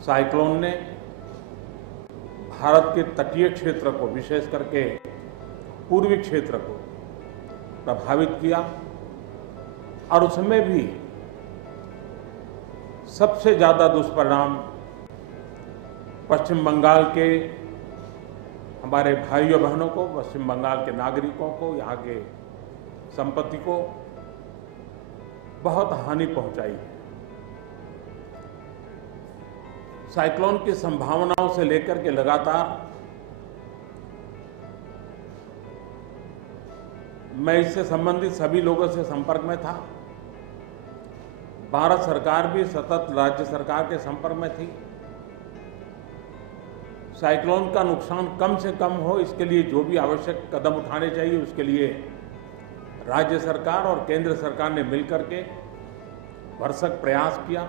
Cyclone ने भारत के तटीय क्षेत्र को, विशेष करके पूर्वी क्षेत्र को प्रभावित किया और उसमें भी सबसे ज्यादा दुष्परिणाम पश्चिम बंगाल के हमारे भाइयों बहनों को, पश्चिम बंगाल के नागरिकों को, यहाँ के संपत्ति को बहुत हानि पहुंचाई है। साइक्लोन की संभावनाओं से लेकर के लगातार मैं इससे संबंधित सभी लोगों से संपर्क में था। भारत सरकार भी सतत राज्य सरकार के संपर्क में थी। साइक्लोन का नुकसान कम से कम हो, इसके लिए जो भी आवश्यक कदम उठाने चाहिए उसके लिए राज्य सरकार और केंद्र सरकार ने मिलकर के भरसक प्रयास किया।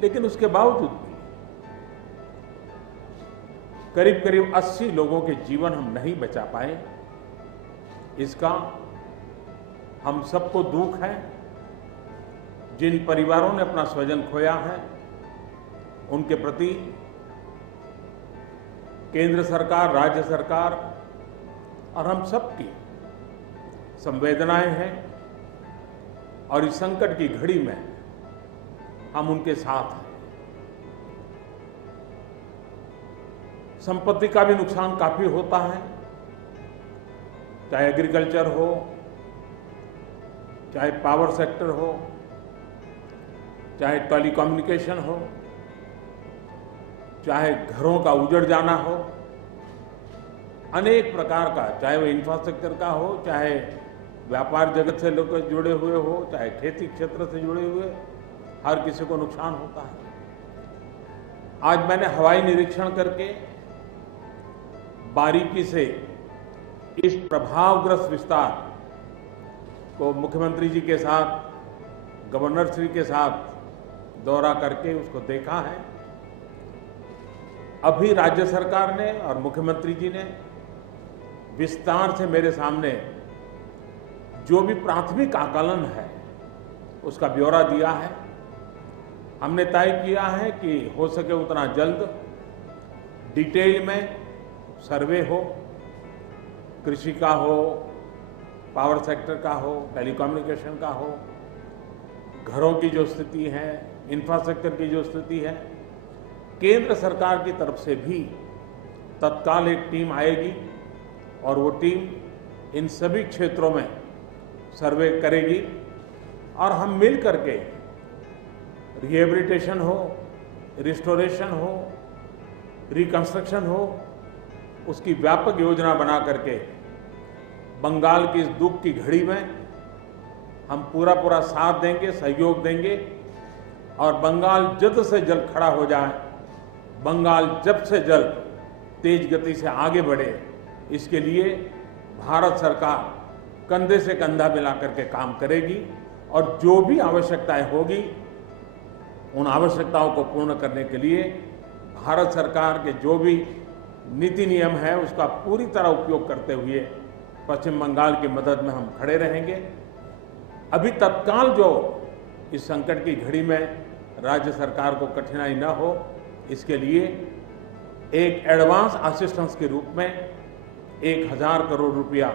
लेकिन उसके बावजूद भी करीब करीब 80 लोगों के जीवन हम नहीं बचा पाए। इसका हम सबको दुख है। जिन परिवारों ने अपना स्वजन खोया है उनके प्रति केंद्र सरकार, राज्य सरकार और हम सबकी संवेदनाएं हैं और इस संकट की घड़ी में हम उनके साथ हैं। संपत्ति का भी नुकसान काफी होता है, चाहे एग्रीकल्चर हो, चाहे पावर सेक्टर हो, चाहे टेलीकम्युनिकेशन हो, चाहे घरों का उजड़ जाना हो, अनेक प्रकार का, चाहे वो इंफ्रास्ट्रक्चर का हो, चाहे व्यापार जगत से लोग जुड़े हुए हो, चाहे खेती क्षेत्र से जुड़े हुए, हर किसी को नुकसान होता है। आज मैंने हवाई निरीक्षण करके बारीकी से इस प्रभावग्रस्त विस्तार को मुख्यमंत्री जी के साथ, गवर्नर श्री के साथ दौरा करके उसको देखा है। अभी राज्य सरकार ने और मुख्यमंत्री जी ने विस्तार से मेरे सामने जो भी प्राथमिक आकलन है उसका ब्यौरा दिया है। हमने तय किया है कि हो सके उतना जल्द डिटेल में सर्वे हो, कृषि का हो, पावर सेक्टर का हो, टेलीकम्युनिकेशन का हो, घरों की जो स्थिति है, इंफ्रास्ट्रक्चर की जो स्थिति है। केंद्र सरकार की तरफ से भी तत्काल एक टीम आएगी और वो टीम इन सभी क्षेत्रों में सर्वे करेगी और हम मिल करके रिहेबिलिटेशन हो, रिस्टोरेशन हो, रिकंस्ट्रक्शन हो, उसकी व्यापक योजना बना करके बंगाल की इस दुख की घड़ी में हम पूरा साथ देंगे, सहयोग देंगे और बंगाल जल्द से जल्द खड़ा हो जाए, बंगाल जल्द से जल्द तेज गति से आगे बढ़े, इसके लिए भारत सरकार कंधे से कंधा मिला करके काम करेगी और जो भी आवश्यकताएं होगी उन आवश्यकताओं को पूर्ण करने के लिए भारत सरकार के जो भी नीति नियम है उसका पूरी तरह उपयोग करते हुए पश्चिम बंगाल की मदद में हम खड़े रहेंगे। अभी तत्काल जो इस संकट की घड़ी में राज्य सरकार को कठिनाई न हो, इसके लिए एक एडवांस असिस्टेंस के रूप में 1000 करोड़ रुपया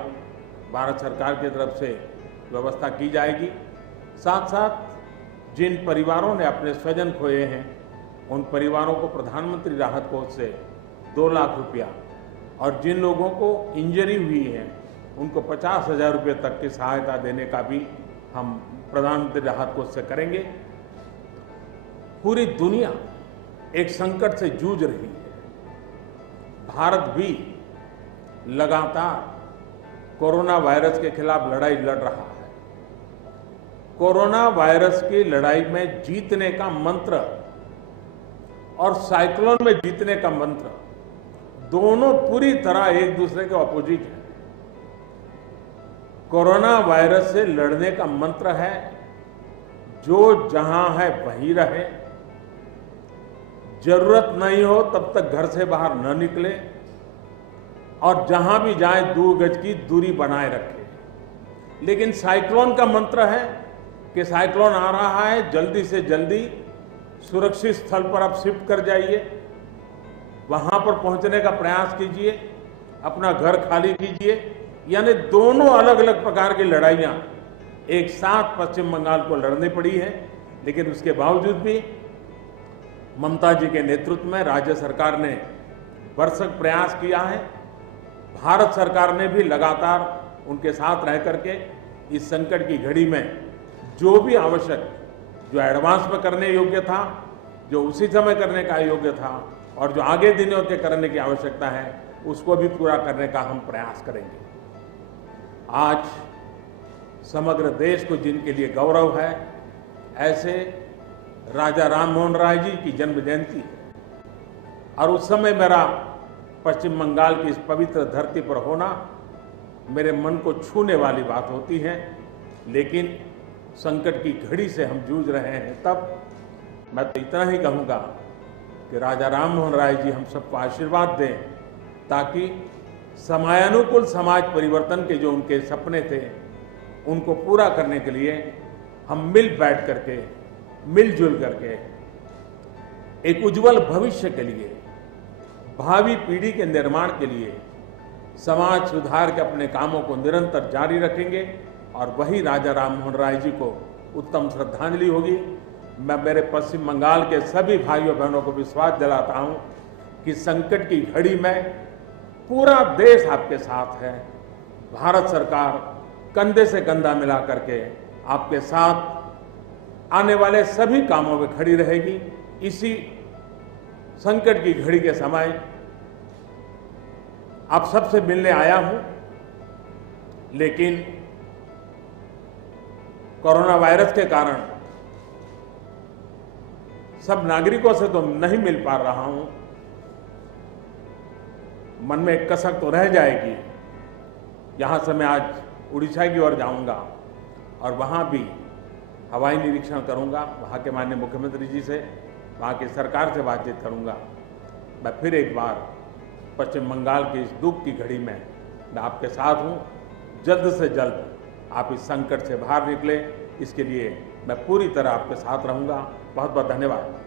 भारत सरकार की तरफ से व्यवस्था की जाएगी। साथ साथ जिन परिवारों ने अपने स्वजन खोए हैं उन परिवारों को प्रधानमंत्री राहत कोष से 2 लाख रुपया और जिन लोगों को इंजरी हुई है उनको 50,000 रुपये तक की सहायता देने का भी हम प्रधानमंत्री राहत कोष से करेंगे। पूरी दुनिया एक संकट से जूझ रही है। भारत भी लगातार कोरोना वायरस के खिलाफ लड़ाई लड़ रहा है। कोरोना वायरस की लड़ाई में जीतने का मंत्र और साइक्लोन में जीतने का मंत्र दोनों पूरी तरह एक दूसरे के ऑपोजिट है। कोरोना वायरस से लड़ने का मंत्र है जो जहां है वहीं रहे, जरूरत नहीं हो तब तक घर से बाहर न निकले और जहां भी जाए 2 गज की दूरी बनाए रखे। लेकिन साइक्लोन का मंत्र है कि साइक्लोन आ रहा है, जल्दी से जल्दी सुरक्षित स्थल पर आप शिफ्ट कर जाइए, वहां पर पहुंचने का प्रयास कीजिए, अपना घर खाली कीजिए। यानी दोनों अलग अलग प्रकार की लड़ाइयां एक साथ पश्चिम बंगाल को लड़नी पड़ी है, लेकिन उसके बावजूद भी ममता जी के नेतृत्व में राज्य सरकार ने भरसक प्रयास किया है। भारत सरकार ने भी लगातार उनके साथ रह करके इस संकट की घड़ी में जो भी आवश्यक, जो एडवांस में करने योग्य था, जो उसी समय करने का योग्य था और जो आगे दिनों के करने की आवश्यकता है, उसको भी पूरा करने का हम प्रयास करेंगे। आज समग्र देश को जिनके लिए गौरव है, ऐसे राजा राममोहन राय जी की जन्म जयंती है और उस समय मेरा पश्चिम बंगाल की इस पवित्र धरती पर होना मेरे मन को छूने वाली बात होती है। लेकिन संकट की घड़ी से हम जूझ रहे हैं, तब मैं तो इतना ही कहूँगा कि राजा राममोहन राय जी हम सबको आशीर्वाद दें, ताकि समयानुकूल समाज परिवर्तन के जो उनके सपने थे, उनको पूरा करने के लिए हम मिल बैठ करके, मिलजुल करके एक उज्जवल भविष्य के लिए, भावी पीढ़ी के निर्माण के लिए समाज सुधार के अपने कामों को निरंतर जारी रखेंगे और वही राजा राममोहन राय जी को उत्तम श्रद्धांजलि होगी। मैं मेरे पश्चिम बंगाल के सभी भाइयों बहनों को विश्वास दिलाता हूं कि संकट की घड़ी में पूरा देश आपके साथ है। भारत सरकार कंधे से कंधा मिला करके आपके साथ आने वाले सभी कामों में खड़ी रहेगी। इसी संकट की घड़ी के समय आप सबसे मिलने आया हूं, लेकिन कोरोना वायरस के कारण सब नागरिकों से तो नहीं मिल पा रहा हूं। मन में एक कसक तो रह जाएगी। यहां से मैं आज उड़ीसा की ओर जाऊंगा और वहां भी हवाई निरीक्षण करूंगा, वहां के माननीय मुख्यमंत्री जी से, वहां की सरकार से बातचीत करूंगा। मैं फिर एक बार पश्चिम बंगाल की इस दुख की घड़ी में मैं आपके साथ हूं। जल्द से जल्द आप इस संकट से बाहर निकले, इसके लिए मैं पूरी तरह आपके साथ रहूंगा। बहुत बहुत धन्यवाद।